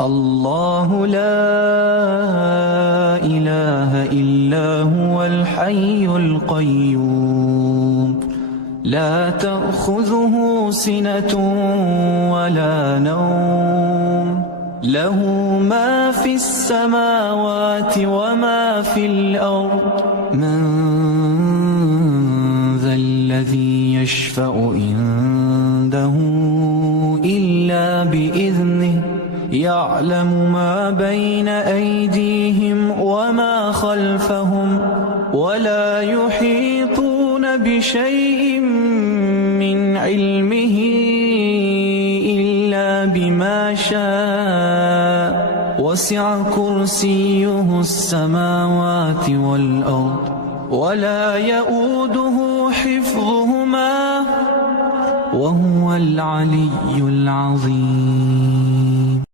الله لا إله إلا هو الحي القيوم لا تأخذه سنة ولا نوم له ما في السماوات وما في الأرض من ذا الذي يشفع عنده إلا بإذنه يعلم ما بين أيديهم وما خلفهم ولا يحيطون بشيء من علمه إلا بما شاء وسع كرسيه السماوات والأرض ولا يؤوده حفظهما وهو العلي العظيم.